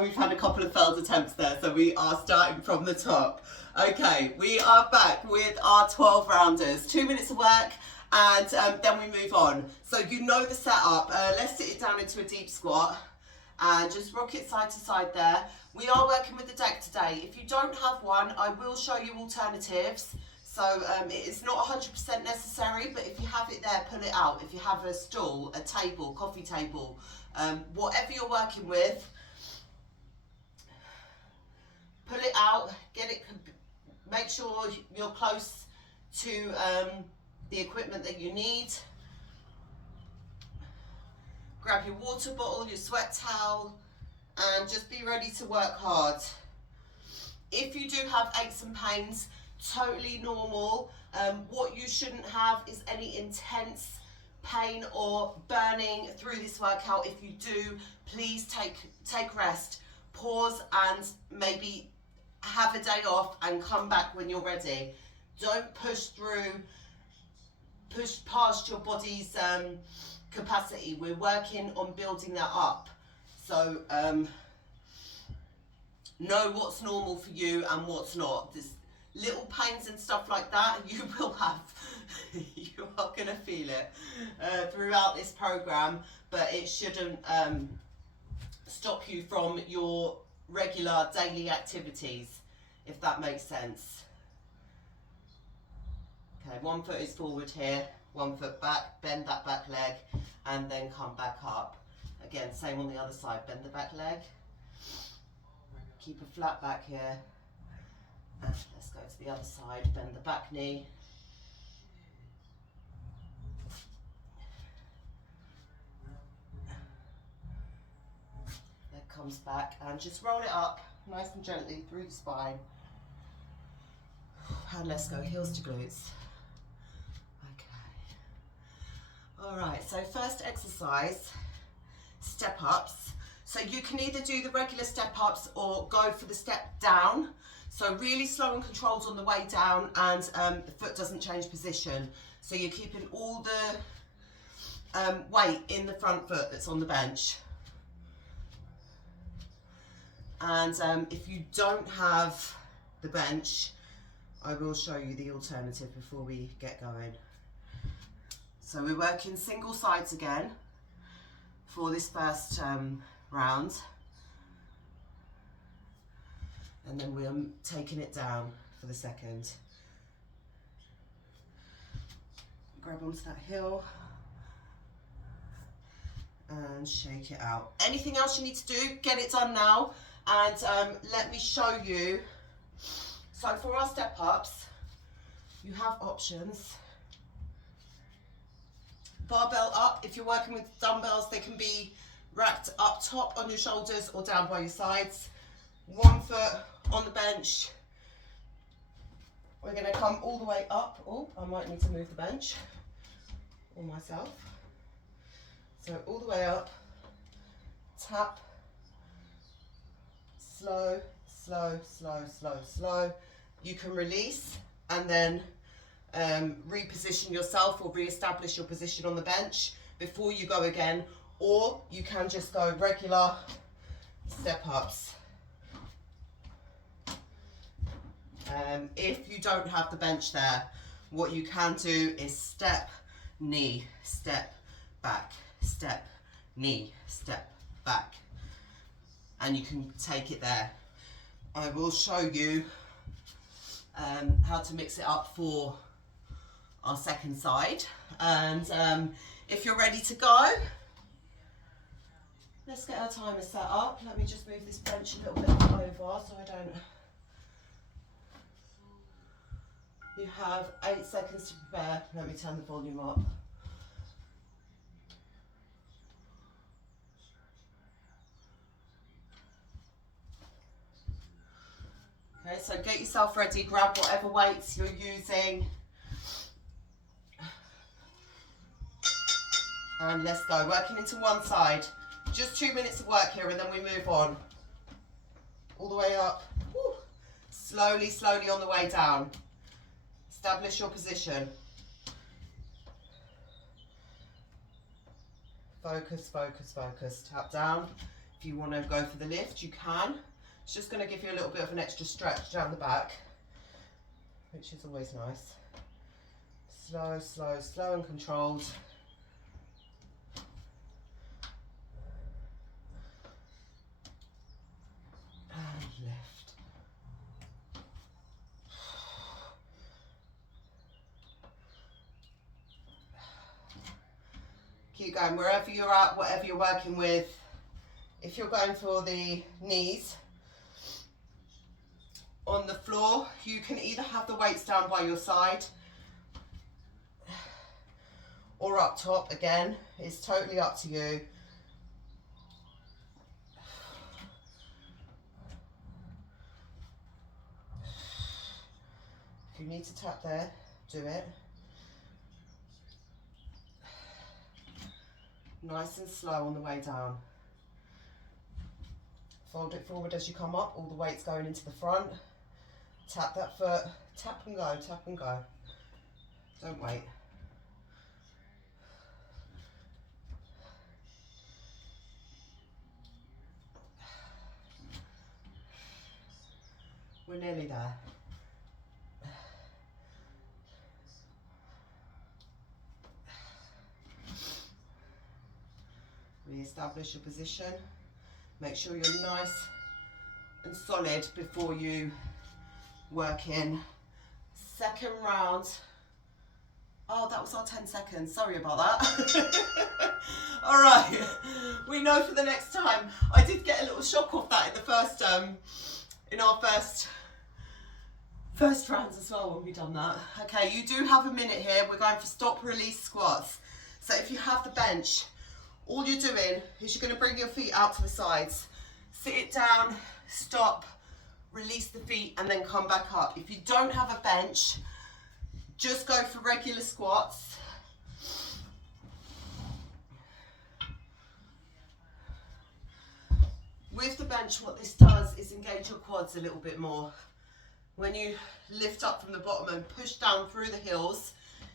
We've had a couple of failed attempts there, so we are starting from the top. Okay, we are back with our 12 rounders. 2 minutes of work, and then we move on. So you know the setup. Let's sit it down into a deep squat and just rock it side to side there. We are working with the deck today. If you don't have one, I will show you alternatives. So it is not 100% necessary, but if you have it there, pull it out. If you have a stool, a table, coffee table, whatever you're working with, pull it out, get it, make sure you're close to the equipment that you need. Grab your water bottle, your sweat towel, and just be ready to work hard. If you do have aches and pains, totally normal. What you shouldn't have is any intense pain or burning through this workout. If you do, please take rest, pause, and maybe have a day off and come back when you're ready. Don't push past your body's capacity. We're working on building that up. So know what's normal for you and what's not. There's little pains and stuff like that you will have. You are going to feel it throughout this program, but it shouldn't stop you from your regular daily activities, if that makes sense. Okay, one foot is forward here, one foot back, bend that back leg, and then come back up. Again, same on the other side, bend the back leg, keep a flat back here, and let's go to the other side, bend the back knee, leg comes back, and just roll it up nice and gently through the spine, and let's go heels to glutes. All right, so first exercise, step ups. So you can either do the regular step ups or go for the step down. So really slow and controlled on the way down, and the foot doesn't change position. So you're keeping all the weight in the front foot that's on the bench. And if you don't have the bench, I will show you the alternative before we get going. So we're working single sides again for this first round, and then we're taking it down for the second. Grab onto that heel and shake it out. Anything else you need to do, get it done now, and let me show you. So for our step ups, you have options. Barbell up. If you're working with dumbbells, they can be racked up top on your shoulders or down by your sides. One foot on the bench. We're going to come all the way up. Oh, I might need to move the bench or myself. So all the way up, tap, slow, slow, slow, slow, slow. You can release and then reposition yourself or re-establish your position on the bench before you go again, or you can just go regular step ups. If you don't have the bench there, what you can do is step, knee, step, back, step, knee, step, back, and you can take it there. I will show you how to mix it up for our second side, and if you're ready to go, let's get our timer set up. Let me just move this bench a little bit over so I don't. You have 8 seconds to prepare. Let me turn the volume up. Okay, so get yourself ready, grab whatever weights you're using. And let's go, working into one side. Just 2 minutes of work here and then we move on. All the way up. Woo. Slowly, slowly on the way down. Establish your position. Focus, focus, focus. Tap down. If If you want to go for the lift, you can. It's just going to give you a little bit of an extra stretch down the back, which is always nice. Slow, slow, slow and controlled. And lift. Keep going wherever you're at, whatever you're working with. If you're going for the knees on the floor, you can either have the weights down by your side or up top. Again, it's totally up to you. If you need to tap there, do it. Nice and slow on the way down. Fold it forward as you come up, all the weight's going into the front. Tap that foot, tap and go, tap and go. Don't wait. We're nearly there. Re-establish your position. Make sure you're nice and solid before you work in. Second round. Oh, that was our 10 seconds. Sorry about that. All right. We know for the next time. I did get a little shock off that in the first, in our first rounds as well when we done that. Okay, you do have a minute here. We're going for stop, release squats. So if you have the bench, all you're doing is you're going to bring your feet out to the sides. Sit it down, stop, release the feet, and then come back up. If you don't have a bench, just go for regular squats. With the bench, what this does is engage your quads a little bit more. When you lift up from the bottom and push down through the heels,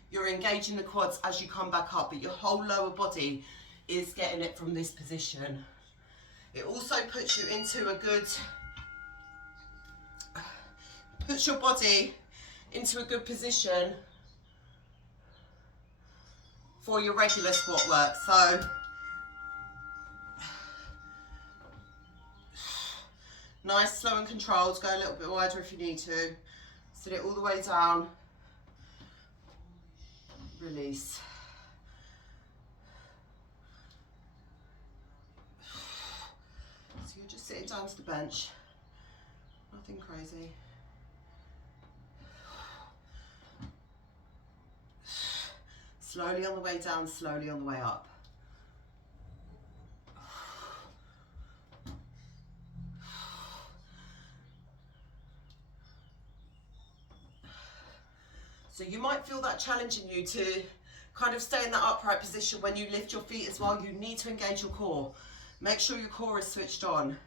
you're engaging the quads as you come back up, but your whole lower body is getting it from this position. It also puts you into a good, puts your body into a good position for your regular squat work. So nice, slow and controlled. Go a little bit wider if you need to. Sit it all the way down. Release. So you're just sitting down to the bench. Nothing crazy. Slowly on the way down, slowly on the way up. So you might feel that challenging you to kind of stay in that upright position when you lift your feet as well. You need to engage your core. Make sure your core is switched on.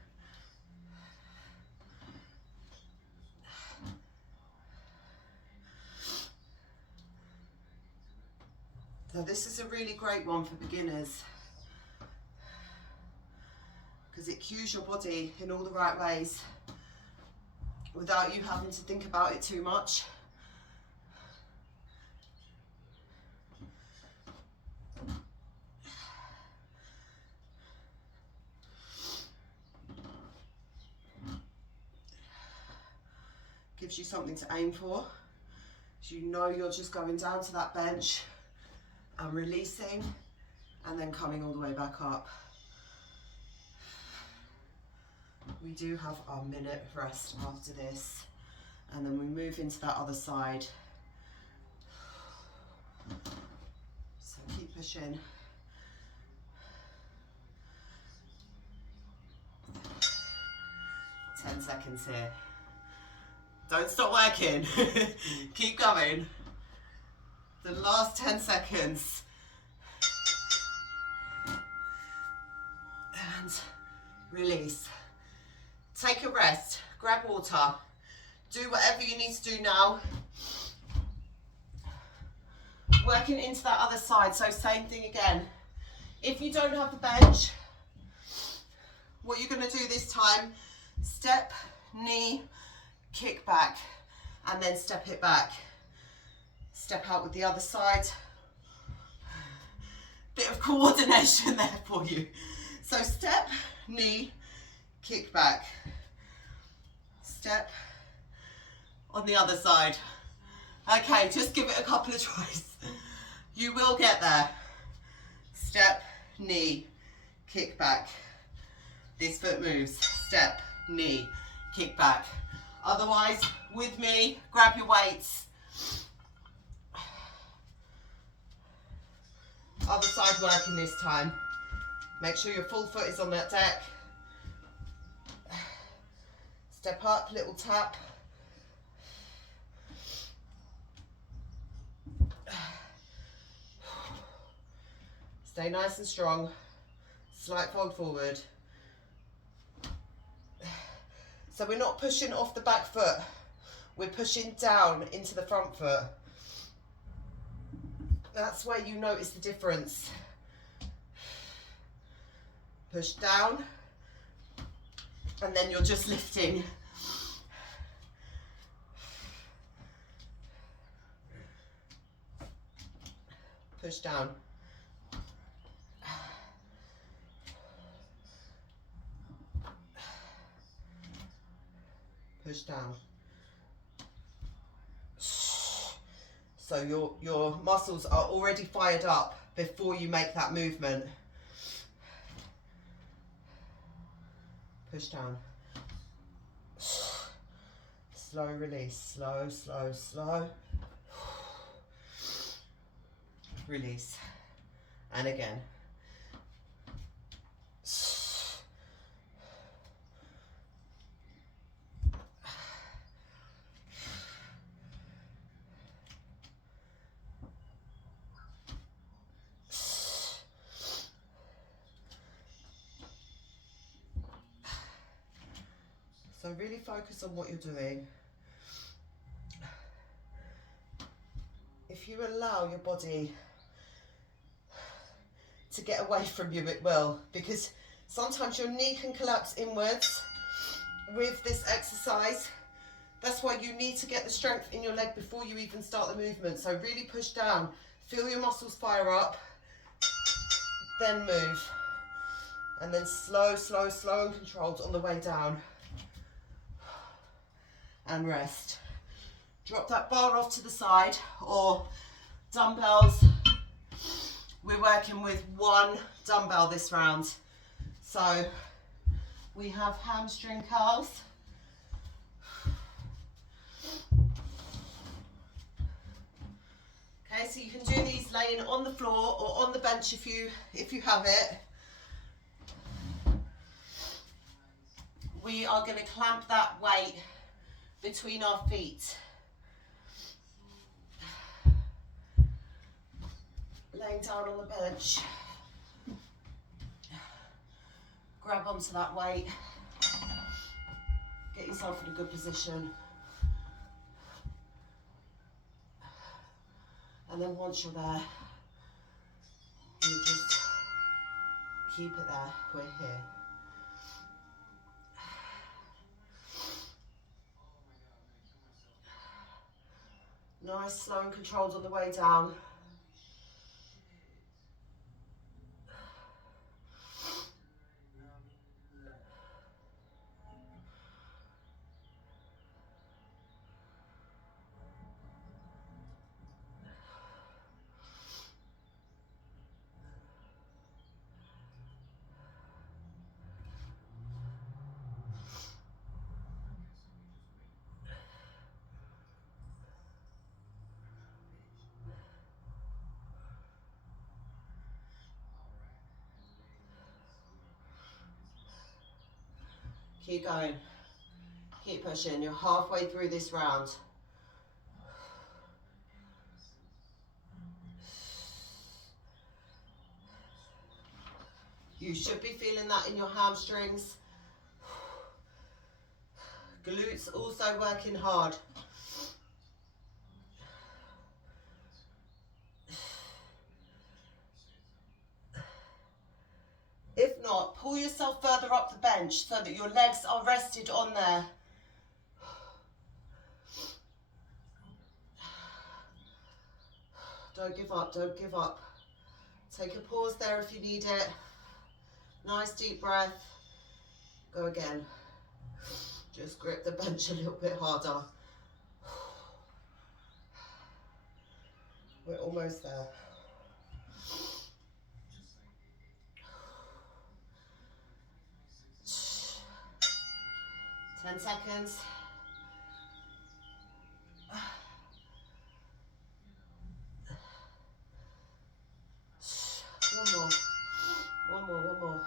So this is a really great one for beginners because it cues your body in all the right ways without you having to think about it too much. Gives you something to aim for. So you know you're just going down to that bench and releasing and then coming all the way back up. We do have our minute rest after this and then we move into that other side. So keep pushing. Ten seconds here. Don't stop working. Keep going. The last 10 seconds. And release. Take a rest. Grab water. Do whatever you need to do now. Working into that other side. So same thing again. If you don't have the bench, what you're going to do this time, step, knee, kick back, and then step it back. Step out with the other side. Bit of coordination there for you. So step, knee, kick back. Step on the other side. Okay, just give it a couple of tries. You will get there. Step, knee, kick back. This foot moves. Step, knee, kick back. Otherwise, with me, grab your weights. Other side working this time. Make sure your full foot is on that deck. Step up, little tap. Stay nice and strong. Slight fold forward. So we're not pushing off the back foot. We're pushing down into the front foot. That's where you notice the difference. Push down, and then you're just lifting. Push down. Push down. So your muscles are already fired up before you make that movement. Push down. Slow release. Slow, slow, slow. Release. And again. So really focus on what you're doing. If you allow your body to get away from you, it will, because sometimes your knee can collapse inwards with this exercise. That's why you need to get the strength in your leg before you even start the movement. So really push down, feel your muscles fire up, then move. And then slow, slow, slow and controlled on the way down. And rest. Drop that bar off to the side, or dumbbells. We're working with one dumbbell this round. So we have hamstring curls. Okay, so you can do these laying on the floor or on the bench if you have it. We are going to clamp that weight between our feet. Laying down on the bench. Grab onto that weight. Get yourself in a good position. And then once you're there, you just keep it there. We're here. Nice, slow and controlled on the way down. Keep going. Keep pushing. You're halfway through this round. You should be feeling that in your hamstrings. Glutes also working hard. If not, not, pull yourself further up the bench so that your legs are rested on there. Don't give up, don't give up. Take a pause there if you need it. Nice deep breath. Go again. Just grip the bench a little bit harder. We're almost there. 10 seconds. One more.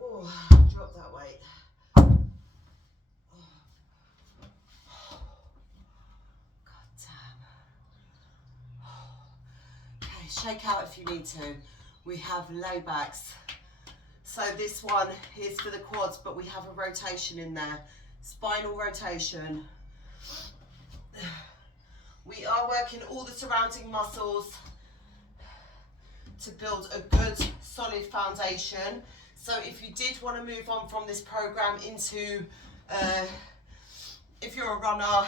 Oh, drop that weight. Okay, shake out if you need to. We have laybacks. So this one is for the quads, but we have a rotation in there. Spinal rotation. We are working all the surrounding muscles to build a good, solid foundation. So if you did want to move on from this program into, if you're a runner,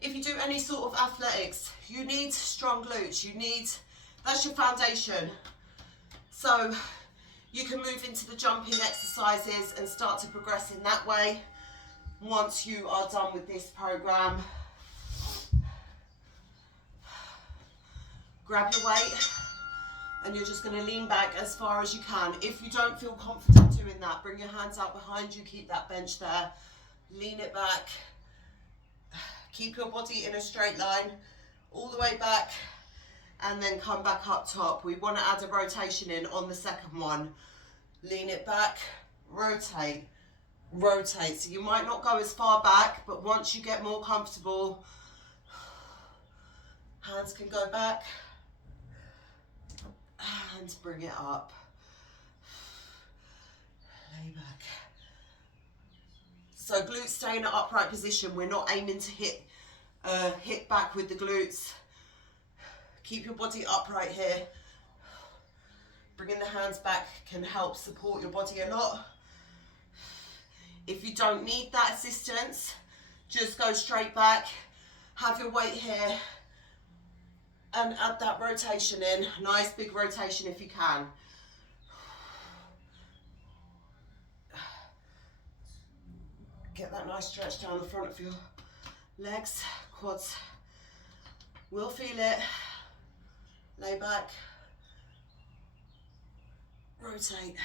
if you do any sort of athletics, you need strong glutes. That's your foundation. So you can move into the jumping exercises and start to progress in that way once you are done with this program. Grab your weight and you're just going to lean back as far as you can. If you don't feel confident doing that, bring your hands out behind you, keep that bench there, lean it back, keep your body in a straight line all the way back, and then come back up top. We want to add a rotation in on the second one. Lean it back, rotate. So you might not go as far back, but once you get more comfortable, hands can go back and bring it up. Lay back. So glutes stay in an upright position. We're not aiming to hit back with the glutes. Keep your body upright here. Bringing the hands back can help support your body a lot. If you don't need that assistance, just go straight back. Have your weight here and add that rotation in. Nice big rotation if you can. Get that nice stretch down the front of your legs, quads. We'll feel it. Lay back. Rotate.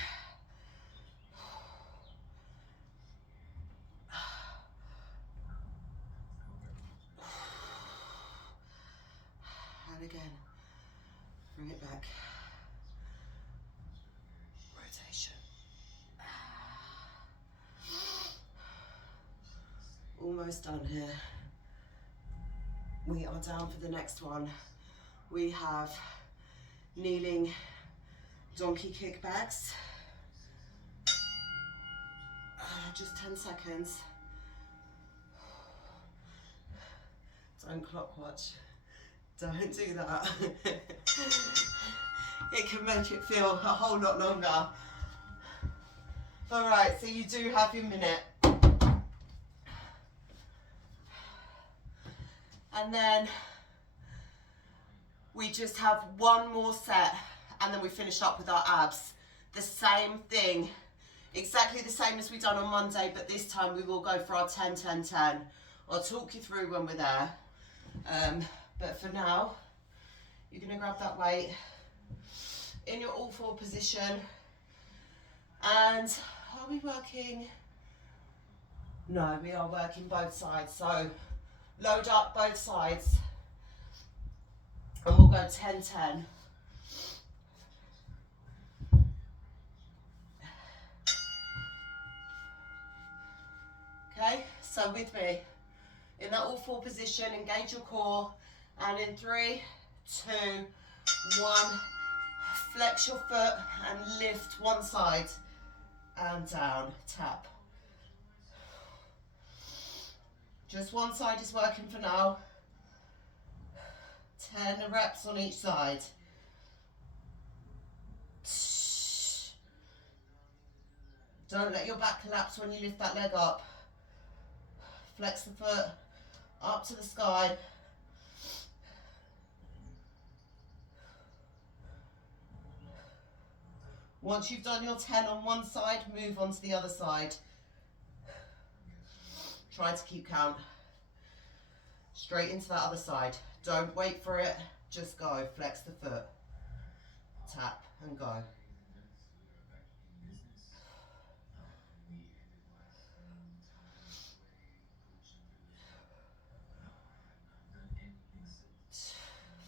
And again, bring it back. Rotation. Almost done here. We are down for the next one. We have kneeling donkey kickbacks. Just 10 seconds. Don't clock watch. Don't do that. It can make it feel a whole lot longer. All right, so you do have your minute. And then we just have one more set and then we finish up with our abs. The same thing, exactly the same as we done on Monday, but this time we will go for our 10, 10, 10. I'll talk you through when we're there. But for now, you're gonna grab that weight in your all four position. And are we working? No, we are working both sides. So load up both sides and we'll go 10, 10. Okay, so with me, in that all four position, engage your core, and in 3, 2, 1, flex your foot and lift one side and down, tap. Just one side is working for now. 10 reps on each side. Don't let your back collapse when you lift that leg up. Flex the foot up to the sky. Once you've done your 10 on one side, move on to the other side. Try to keep count. Straight into that other side. Don't wait for it, just go. Flex the foot. Tap and go.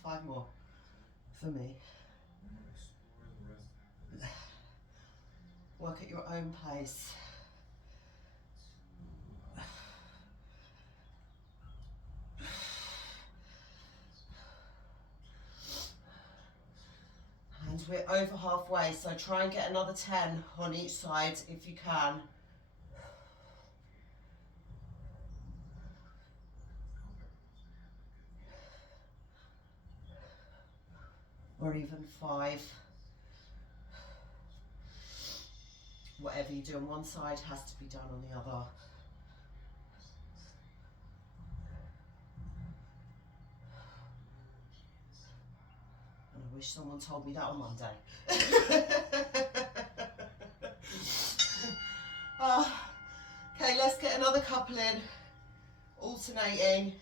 Five more for me. Work at your own pace. And we're over halfway, so try and get another 10 on each side if you can. Or even 5. Whatever you do on one side has to be done on the other. And I wish someone told me that on Monday. Okay, let's get another couple in, alternating.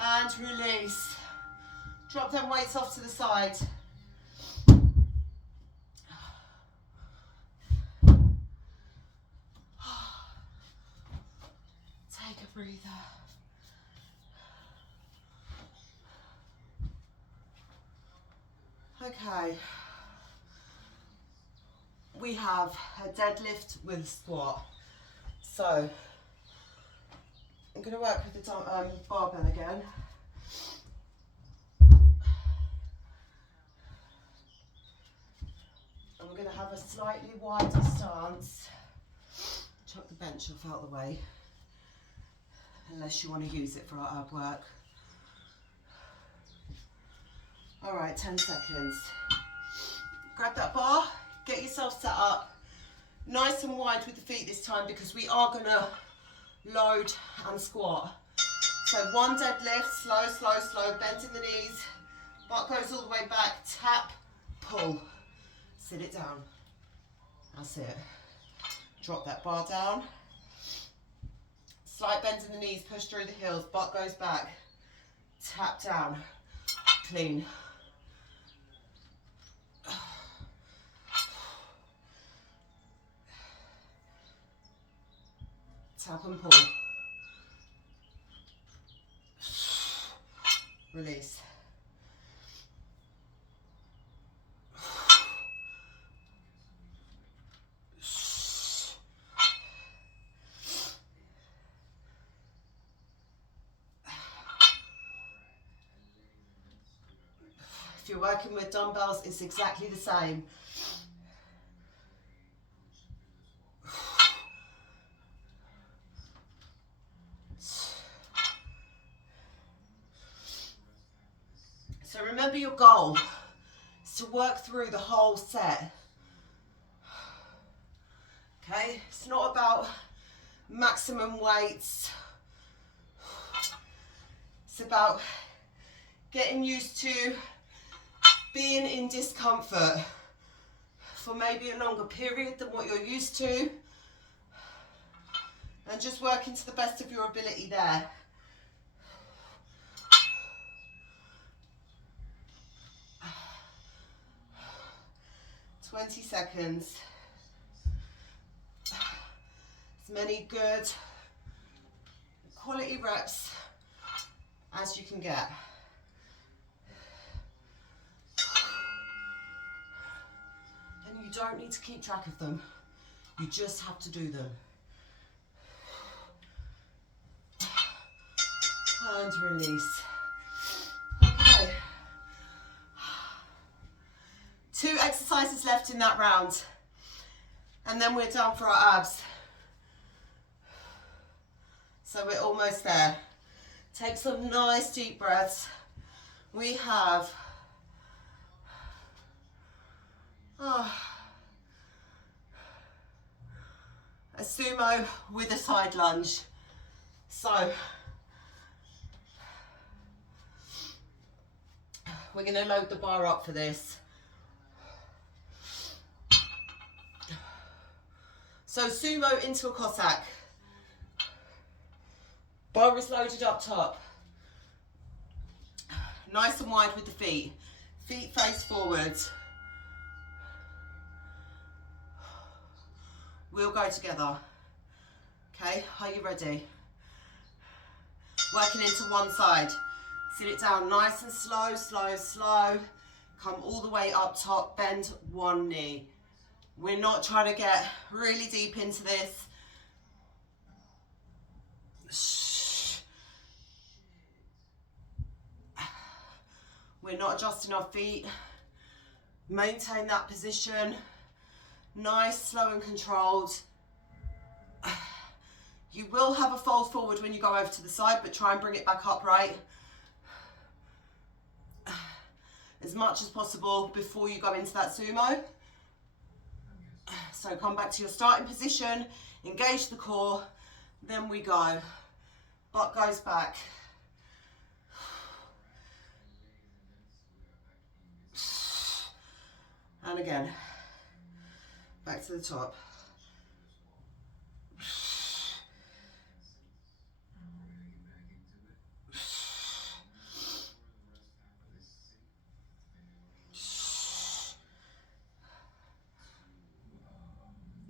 And release. Drop them weights off to the side. Take a breather. Okay. We have a deadlift with a squat. So, I'm going to work with the barbell again. And we're going to have a slightly wider stance. Chuck the bench off out the way, unless you want to use it for our ab work. All right, 10 seconds. Grab that bar, get yourself set up. Nice and wide with the feet this time because we are going to load and squat. So one deadlift, slow, slow, slow, bend in the knees, butt goes all the way back, tap, pull. Sit it down. That's it. Drop that bar down. Slight bend in the knees, push through the heels, butt goes back, tap down, clean. Tap and pull. Release. If you're working with dumbbells, it's exactly the same. So remember your goal is to work through the whole set. Okay, it's not about maximum weights. It's about getting used to being in discomfort for maybe a longer period than what you're used to, and just working to the best of your ability there. "20 seconds. As many good quality reps as you can get. And you don't need to keep track of them. You just have to do them. And release. Okay. 2 exercises left in that round. And then we're done for our abs. So we're almost there. Take some nice deep breaths. We have Oh. A sumo with a side lunge. So we're going to load the bar up for this. So sumo into a Cossack. Bar is loaded up top. Nice and wide with the feet. Feet face forwards. We'll go together. Okay, are you ready? Working into one side. Sit it down nice and slow, slow, slow. Come all the way up top, bend one knee. We're not trying to get really deep into this. We're not adjusting our feet. Maintain that position. Nice, slow and controlled. You will have a fold forward when you go over to the side, but try and bring it back upright as much as possible before you go into that sumo. So come back to your starting position, engage the core, then we go. Butt goes back. And again, back to the top.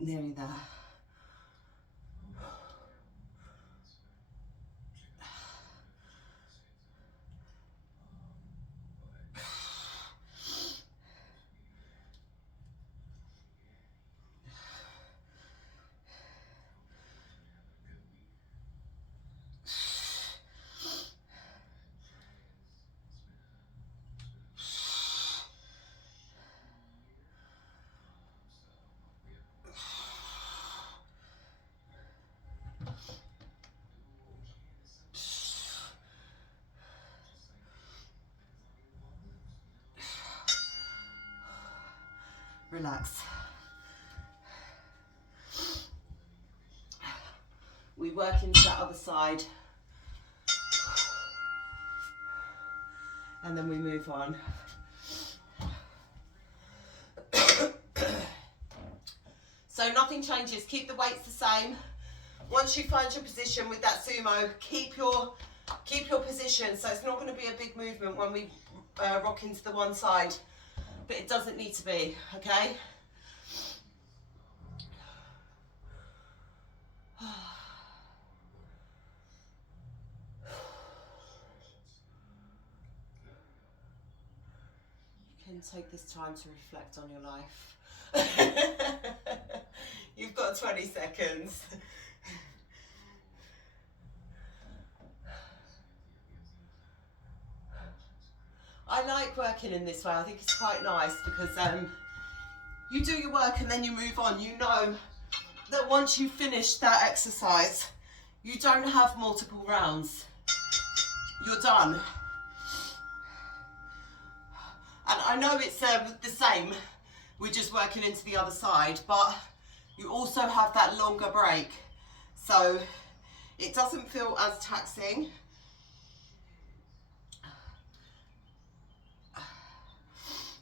Nearly there. Relax. We work into that other side. And then we move on. So nothing changes, keep the weights the same. Once you find your position with that sumo, keep your position. So it's not going to be a big movement when we rock into the one side, but it doesn't need to be, okay? You can take this time to reflect on your life. You've got 20 seconds. I like working in this way. I think it's quite nice because you do your work and then you move on. You know that once you finish that exercise, you don't have multiple rounds. You're done. And I know it's the same, we're just working into the other side, but you also have that longer break. So it doesn't feel as taxing.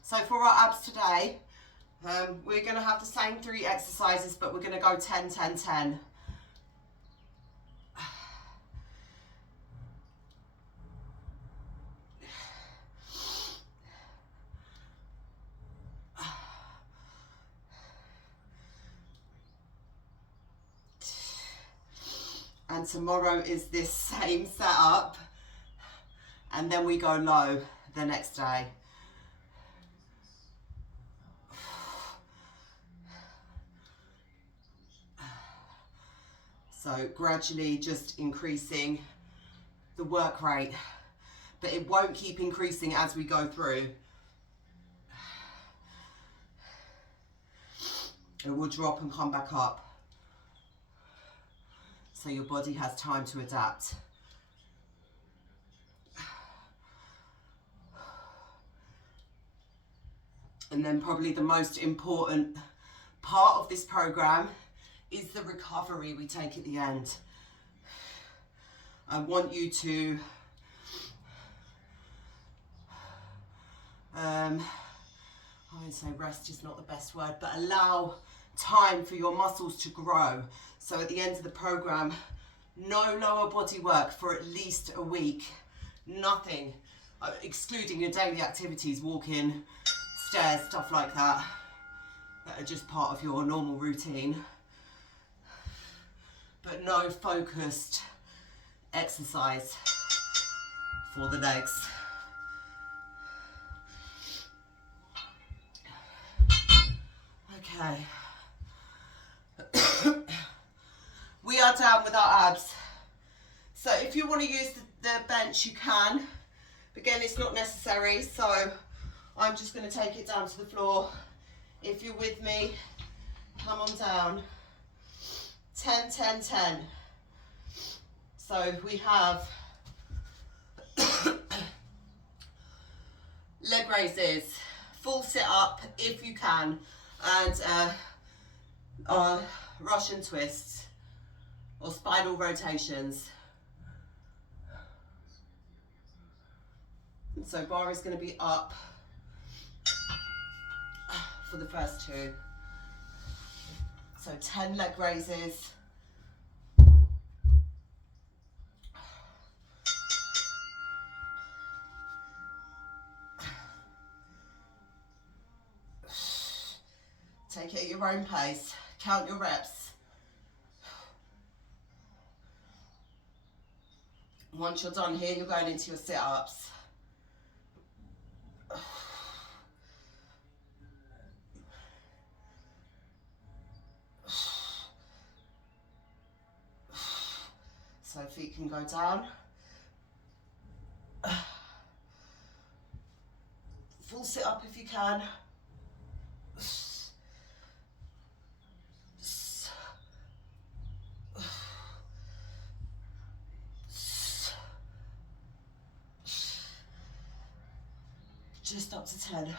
So for our abs today, we're going to have the same 3 exercises, but we're going to go 10, 10, 10. And tomorrow is this same setup, and then we go low the next day. So gradually just increasing the work rate, but it won't keep increasing as we go through. It will drop and come back up. So your body has time to adapt. And then probably the most important part of this program is the recovery we take at the end. I want you to I would say rest is not the best word, but allow time for your muscles to grow. So at the end of the program, no lower body work for at least a week. Nothing, excluding your daily activities, walking, stairs, stuff like that, that are just part of your normal routine. But no focused exercise for the legs. Okay. We are down with our abs. So if you want to use the bench, you can. Again, it's not necessary, so I'm just going to take it down to the floor. If you're with me, come on down. 10, 10, 10. So we have leg raises, full sit up if you can, and Russian twists or spinal rotations. So bar is going to be up for the first two. So 10 leg raises. Take it at your own pace. Count your reps. Once you're done here, you're going into your sit-ups. So feet can go down. Full sit-up if you can. Just up to 10.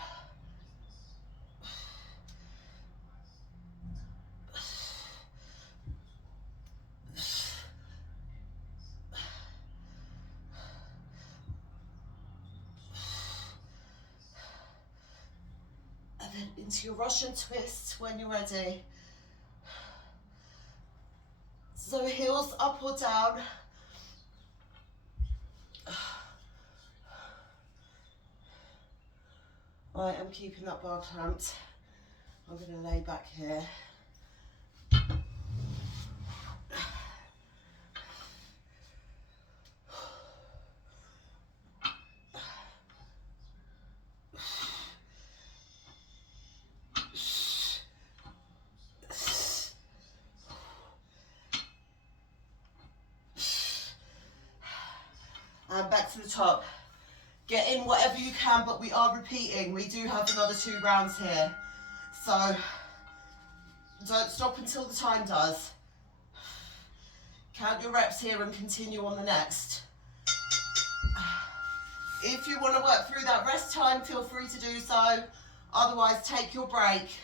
And then into your Russian twist when you're ready. So heels up or down. I am keeping that bar clamped. I'm going to lay back here. And back to the top. Get in whatever you can, but we are repeating. We do have another 2 rounds here. So don't stop until the time does. Count your reps here and continue on the next. If you want to work through that rest time, feel free to do so. Otherwise, take your break.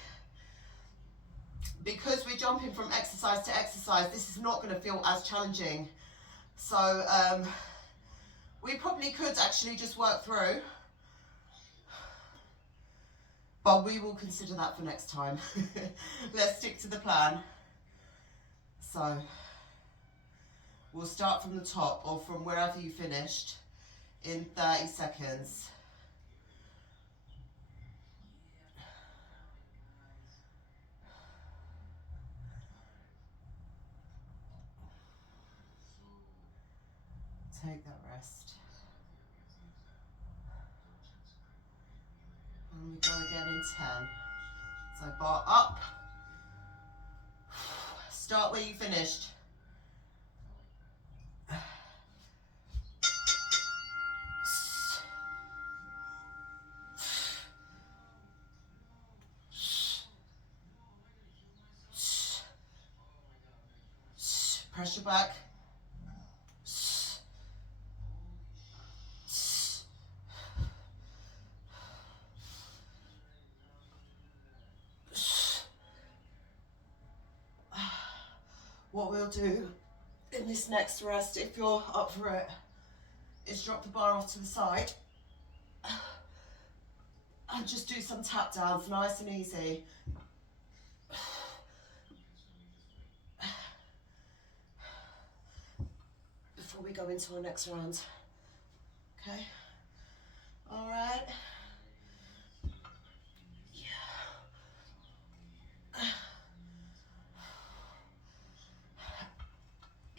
Because we're jumping from exercise to exercise, this is not going to feel as challenging. So we probably could actually just work through, but we will consider that for next time. Let's stick to the plan. So we'll start from the top or from wherever you finished in 30 seconds. Take that rest. And we go again in 10. So bar up. Start where you finished. Pressure back. What we'll do in this next rest, if you're up for it, is drop the bar off to the side and just do some tap downs, nice and easy. Before we go into our next round. Okay? All right. Yeah.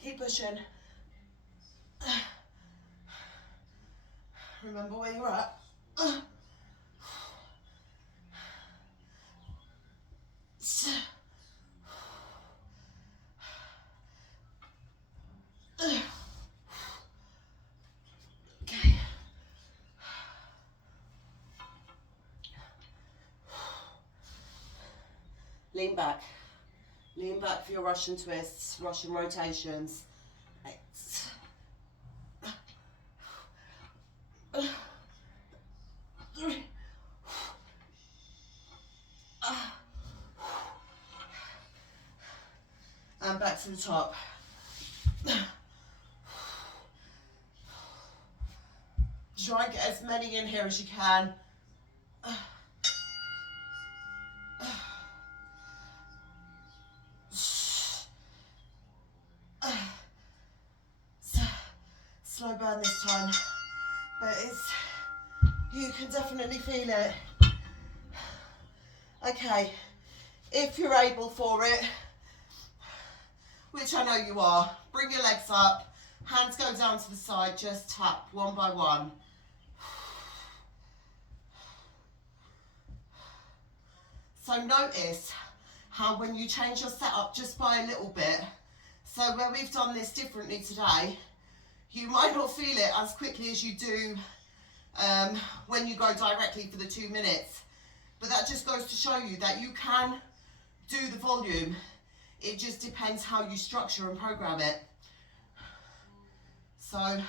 Keep pushing. Remember where you're at. Okay. Lean back. Lean back for your Russian twists, Russian rotations. And back to the top. Try and get as many in here as you can. Slow burn this time, but you can definitely feel it. Okay, if you're able for it, which I know you are, bring your legs up, hands go down to the side, just tap one by one. So notice how when you change your setup just by a little bit, so where we've done this differently today, you might not feel it as quickly as you do when you go directly for the 2 minutes. But that just goes to show you that you can do the volume. It just depends how you structure and program it. So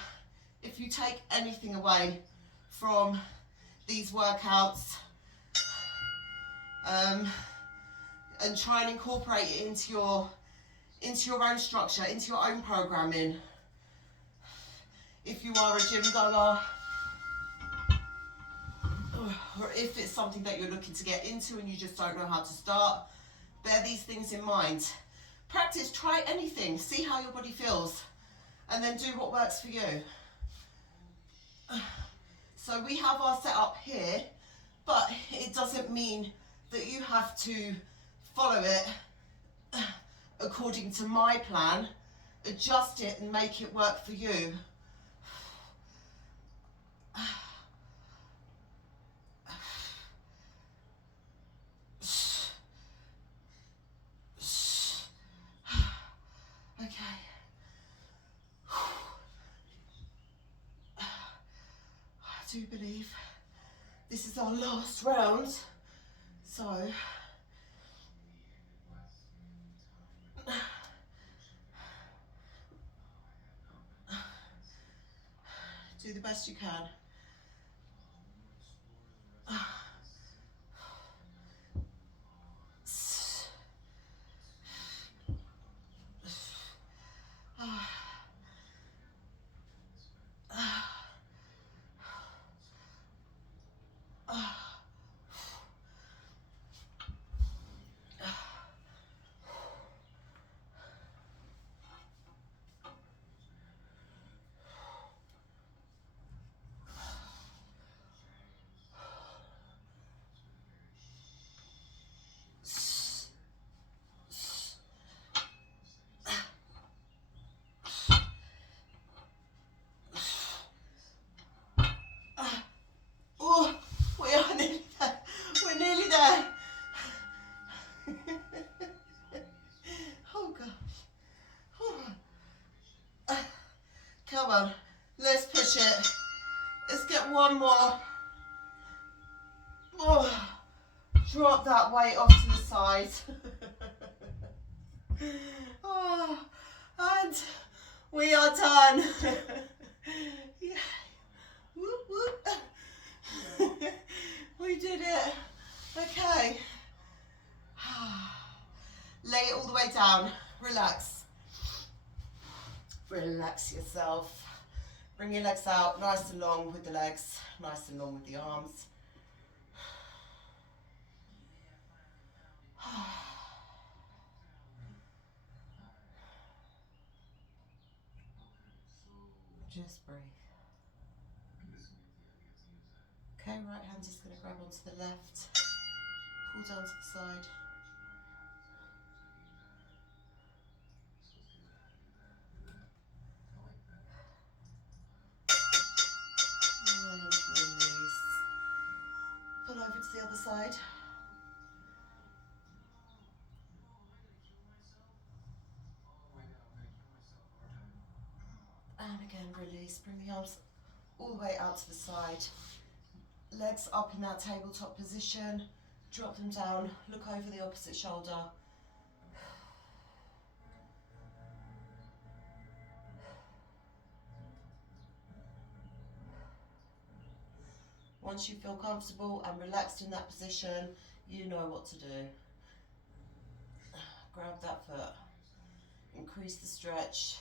if you take anything away from these workouts and try and incorporate it into your own structure, into your own programming. If you are a gym goer, or if it's something that you're looking to get into and you just don't know how to start, bear these things in mind. Practice, try anything, see how your body feels, and then do what works for you. So we have our setup here, but it doesn't mean that you have to follow it according to my plan. Adjust it and make it work for you. Okay. I do believe this is our last round, so do the best you can. Oh, we are nearly there. We're nearly there. Oh gosh. Oh. Come on, let's push it. Let's get one more. Oh, drop that weight off to the side. Oh, and we are done. Yeah. Whoop, whoop. We did it. Okay. Lay it all the way down. Relax. Relax yourself. Bring your legs out nice and long with the legs, nice and long with the arms. Just breathe. Okay, right hand just going to grab onto the left, pull down to the side. And release. Pull over to the other side. And again, release. Bring the arms all the way out to the side. Legs up in that tabletop position. Drop them down. Look over the opposite shoulder. Once you feel comfortable and relaxed in that position, you know what to do. Grab that foot. Increase the stretch.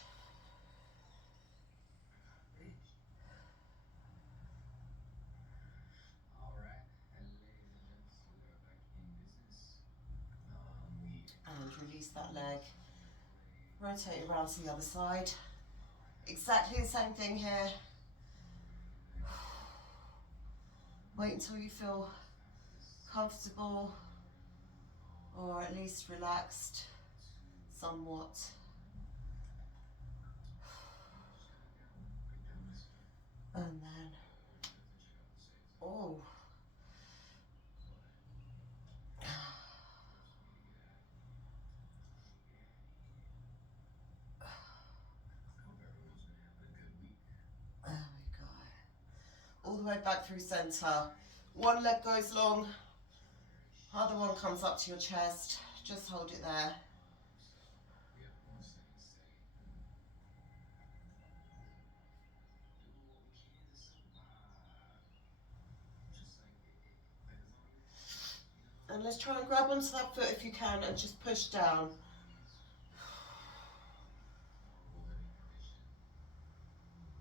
And release that leg. Rotate around to the other side. Exactly the same thing here. Wait until you feel comfortable or at least relaxed somewhat. And then, oh. There we go. All the way back through center. One leg goes long, other one comes up to your chest. Just hold it there. And let's try and grab onto that foot if you can and just push down.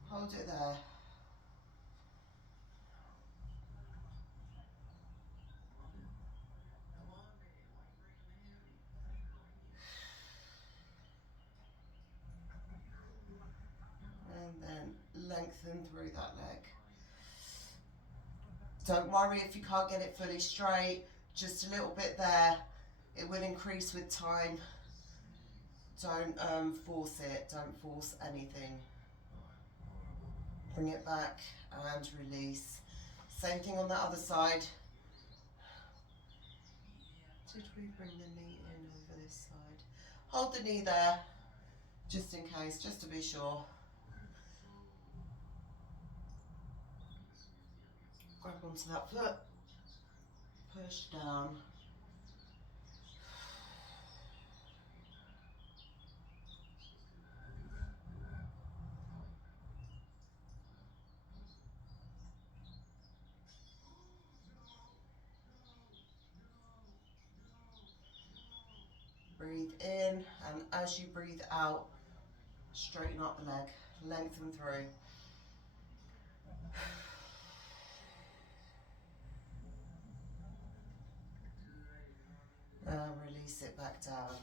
Hold it there. And then lengthen through that leg. Don't worry if you can't get it fully straight, just a little bit there. It will increase with time. Don't force it, don't force anything. Bring it back and release. Same thing on the other side. Did we bring the knee in over this side? Hold the knee there, just in case, just to be sure. Grab onto that foot, push down. Breathe in, and as you breathe out, straighten up the leg, lengthen through. Release it back down.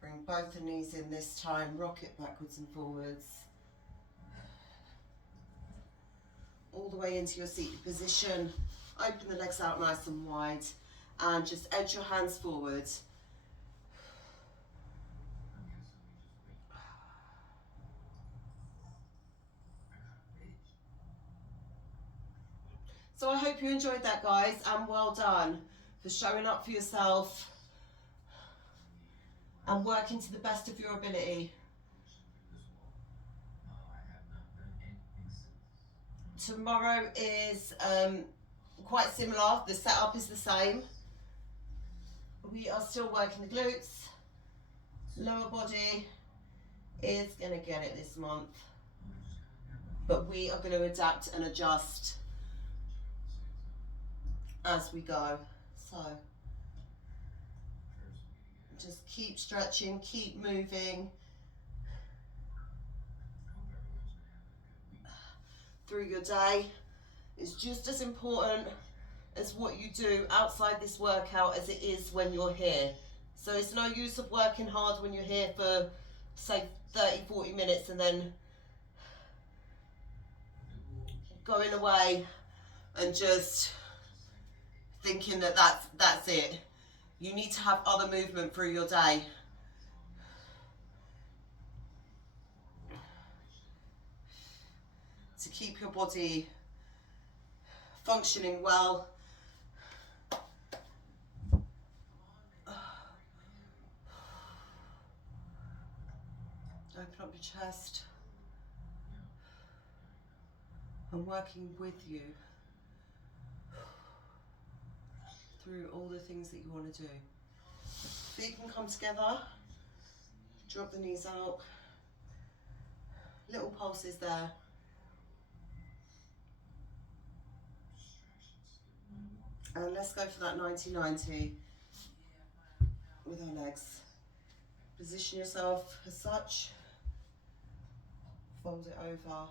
Bring both the knees in this time, rock it backwards and forwards. All the way into your seated position. Open the legs out nice and wide and just edge your hands forward. So I hope you enjoyed that, guys, and well done for showing up for yourself and working to the best of your ability. Tomorrow is quite similar. The setup is the same. We are still working the glutes. Lower body is going to get it this month. But we are going to adapt and adjust as we go. So just keep stretching, keep moving. through your day is just as important as what you do outside this workout as it is when you're here. So it's no use of working hard when you're here for, say, 30-40 minutes and then going away and just thinking that that's it. You need to have other movement through your day. To keep your body functioning well. Open up your chest. I'm working with you through all the things that you want to do. Feet can come together. Drop the knees out. Little pulses there. And let's go for that 90-90 with our legs. Position yourself as such. Fold it over.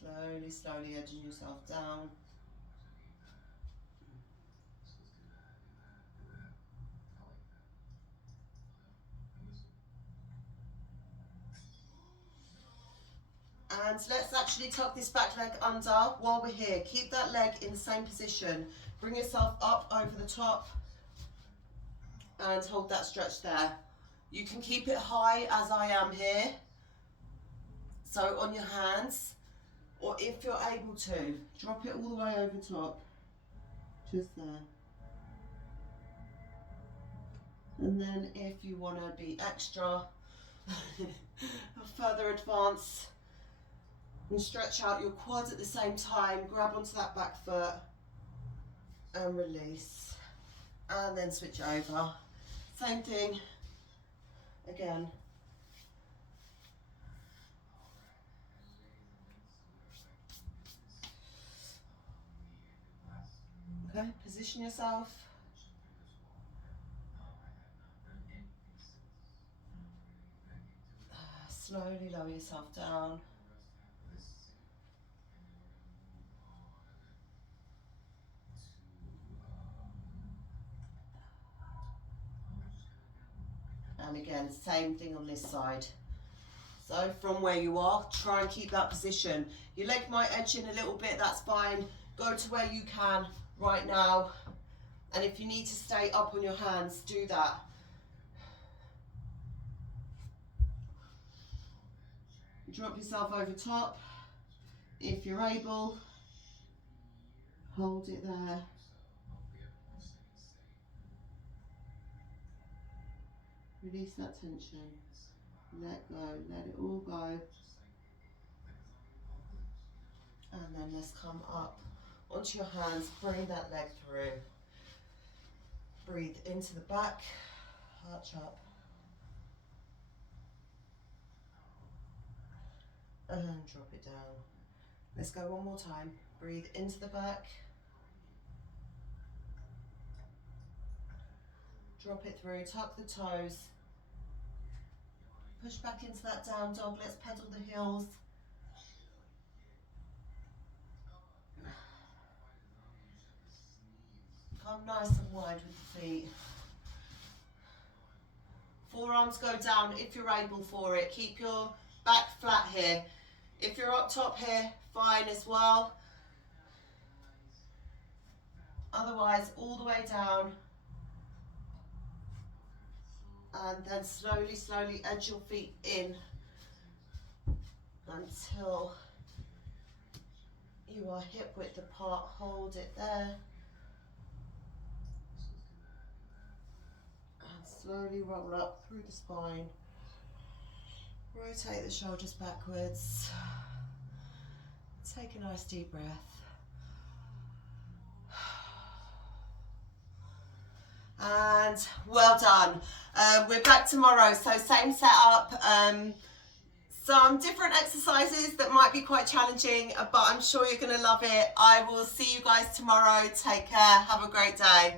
Slowly, slowly edging yourself down. And let's actually tuck this back leg under while we're here. Keep that leg in the same position. Bring yourself up over the top and hold that stretch there. You can keep it high as I am here. So on your hands, or if you're able to, drop it all the way over top. Just there. And then if you want to be extra, further advance, and stretch out your quads at the same time, grab onto that back foot and release. And then switch over. Same thing again. Okay, position yourself. Slowly lower yourself down. And again, same thing on this side. So from where you are, try and keep that position. Your leg might edge in a little bit, that's fine. Go to where you can right now. And if you need to stay up on your hands, do that. Drop yourself over top. If you're able, hold it there. Release that tension. Let go, let it all go. And then let's come up onto your hands, bring that leg through. Breathe into the back, arch up. And drop it down. Let's go one more time. Breathe into the back. Drop it through, tuck the toes. Push back into that down dog. Let's pedal the heels. Come nice and wide with the feet. Forearms go down if you're able for it. Keep your back flat here. If you're up top here, fine as well. Otherwise, all the way down. And then slowly, slowly edge your feet in until you are hip width apart. Hold it there. And slowly roll up through the spine. Rotate the shoulders backwards. Take a nice deep breath. And well done. We're back tomorrow, so same setup. Some different exercises that might be quite challenging, but I'm sure you're going to love it. I will see you guys tomorrow. Take care. Have a great day.